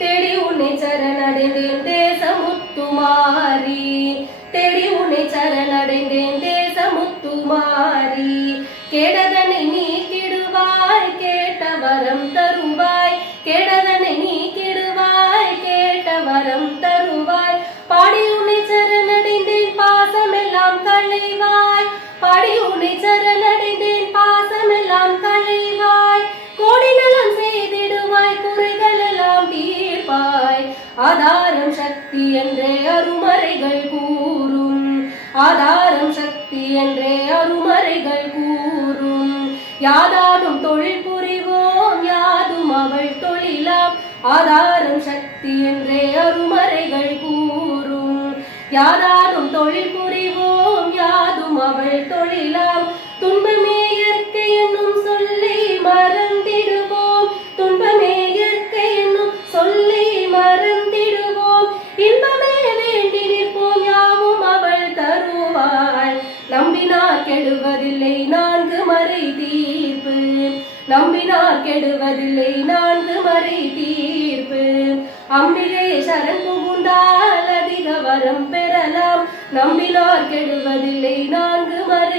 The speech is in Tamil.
தேடி உன்னை சரணடைந்தேன் தேசமுத்துமாரி, தேடி உன்னை சரணடைந்தேன் தேசமுத்துமாரி. கேடதனை நீக்கிடுவாய் கேட்ட வரம் தருவாய், கேடதனை நீக்கிடுவாய் கேட்ட வரம் தருவாய். பாடி உன்னை சரணடைந்தேன் பாசமெல்லாம் களைவாய், பாடி உன்னை சரணடைந்தேன் பாசமெல்லாம் களைவாய். கோடி நலம் செய்திடுவாய் குறைகள் எல்லாம் தீர்ப்பாய். ஆதாரம் சக்தி என்றே அருமறைகள் கூறும், ஆதாரம் சக்தி என்றே அருமறைகள் கூறும். யாதாரும் தொழில் புரிவோம் யாதும் அவள் தொழிலாம், ஆதாரம் சக்தி என்றே அருமறைகள் கூறும். யாதாரும் தொழில் புரிவோம் யாதும் அவள் தொழிலாம். துன்பமே இயற்கை என்னும் சொல்லை மறந்திடுவோம், துன்பமே இயற்கை என்னும் சொல்லை மறந்திடுவோம். இன்பமே வேண்டி நிற்போம் யாவும் அவள் தருவாள். நம்பினார் கெடுவதில்லை நான்கு மறை தீர்ப்பு, நம்பினார் கெடுவதில்லை நான்கு மறை தீர்ப்பு. அம்பிகை சரண் புகுந்தால் அதிக வரம் பெறலாம், நம்பினார் கெடுவதில்லை நான்கு மறை